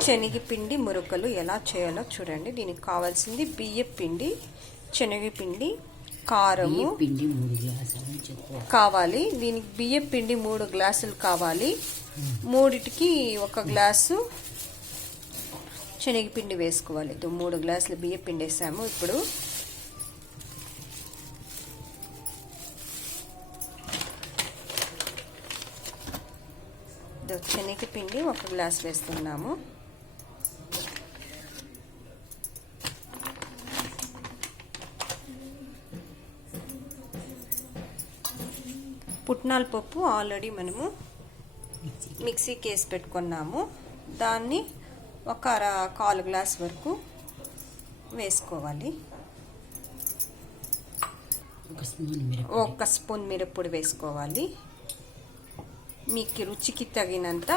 శనగపిండి మురుకలు ఎలా చేయాలో చూడండి. దీనికి కావాల్సింది బియ్య పిండి శనగపిండి కారము. కావాలి. దీనికి బియ్య పిండి మూడు గ్లాసులు కావాలి. మూడిటికి ఒక గ్లాసు శనగపిండి వేసుకోవాలి. మూడు గ్లాసులు బియ్య పిండి వేసాము ఇప్పుడు. శనగపిండి ఒక గ్లాస్ వేస్తున్నాము. పుట్నాల పప్పు ఆల్రెడీ మనము మిక్సీకి వేసి పెట్టుకున్నాము. దాన్ని ఒక అర కాలు గ్లాస్ వరకు వేసుకోవాలి. ఒక స్పూన్ మిరప్పొడి వేసుకోవాలి. మీకు రుచికి తగినంత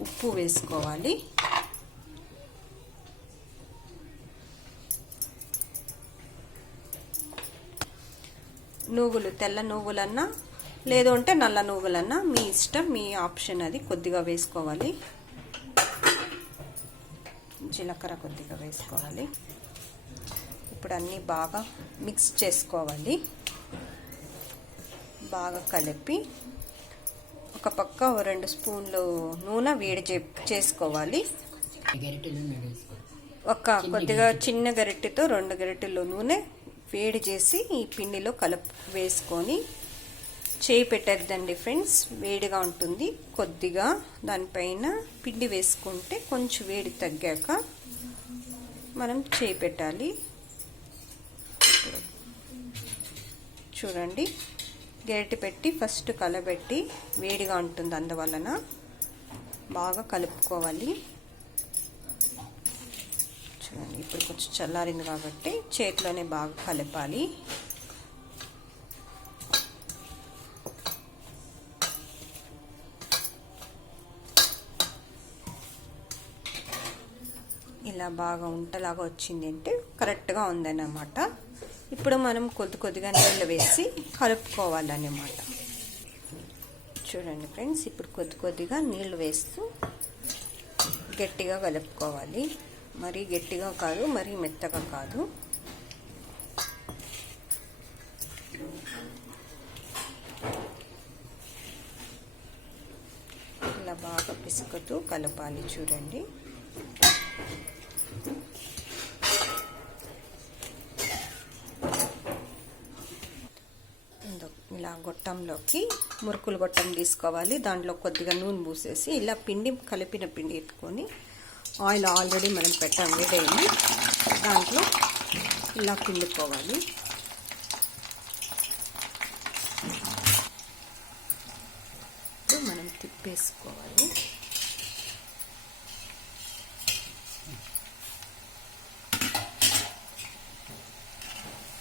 ఉప్పు వేసుకోవాలి. నువ్వులు తెల్ల నువ్వులన్నా లేదు అంటే నల్ల నువ్వులన్నా మీ ఇష్టం మీ ఆప్షన్ అది కొద్దిగా వేసుకోవాలి. జీలకర్ర కొద్దిగా వేసుకోవాలి. ఇప్పుడు అన్నీ బాగా మిక్స్ చేసుకోవాలి. బాగా కలిపి ఒక పక్క రెండు స్పూన్లు నూనె వేడి చే చేసుకోవాలి. ఒక కొద్దిగా చిన్న గరిటెతో రెండు గరిటెలు నూనె వేడి చేసి ఈ పిండిలో కలుపు వేసుకొని చేయి పెట్టేద్దండి ఫ్రెండ్స్. వేడిగా ఉంటుంది. కొద్దిగా దానిపైన పిండి వేసుకుంటే కొంచెం వేడి తగ్గాక మనం చేయి పెట్టాలి. చూడండి. గరిటె పెట్టి ఫస్ట్ కలబెట్టి వేడిగా ఉంటుంది అందువలన బాగా కలుపుకోవాలి. చూడండి. ఇప్పుడు కొంచెం చల్లారింది కాబట్టి చేతిలోనే బాగా కలపాలి. ఇలా బాగా ఉంటలాగా వచ్చింది అంటే కరెక్ట్గా ఉందన్నమాట. ఇప్పుడు మనం కొద్ది కొద్దిగా నీళ్ళు వేసి కలుపుకోవాలన్నమాట. చూడండి ఫ్రెండ్స్ ఇప్పుడు కొద్ది కొద్దిగా నీళ్ళు వేస్తూ గట్టిగా కలుపుకోవాలి. మరీ గట్టిగా కాదు మరీ మెత్తగా కాదు. ఇలా బాగా పిసుకుతూ కలపాలి చూడండి. ఇలా గొట్టంలోకి మురుకులు గొట్టం తీసుకోవాలి. దాంట్లో కొద్దిగా నూనె పూసేసి ఇలా పిండి కలిపిన పిండి ఎత్తుకొని ఆయిల్ ఆల్రెడీ మనం పెట్టాం వేడైంది దాంట్లో ఇలా పిండుకోవాలి. ఇప్పుడు మనం తిప్పేసుకోవాలి.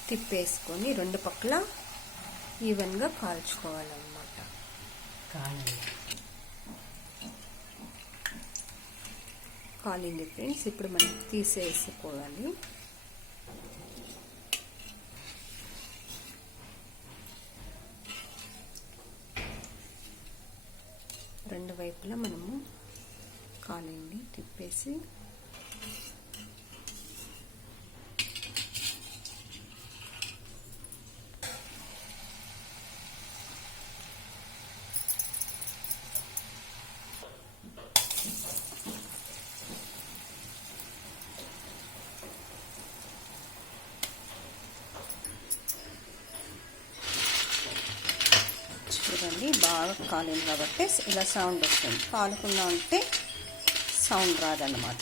తిప్పేసుకొని రెండు పక్కల ఈవెన్గా కాల్చుకోవాలన్నమాట. కాలం కాలింది ఫ్రెండ్స్ ఇప్పుడు మనం తీసేసుకోవాలి. రెండు వైపులా మనము కాలింది తిప్పేసి చూడండి బాగా కాలింది కాబట్టి ఇలా సౌండ్ వస్తుంది. కాలుకుండా ఉంటే సౌండ్ రాదన్నమాట.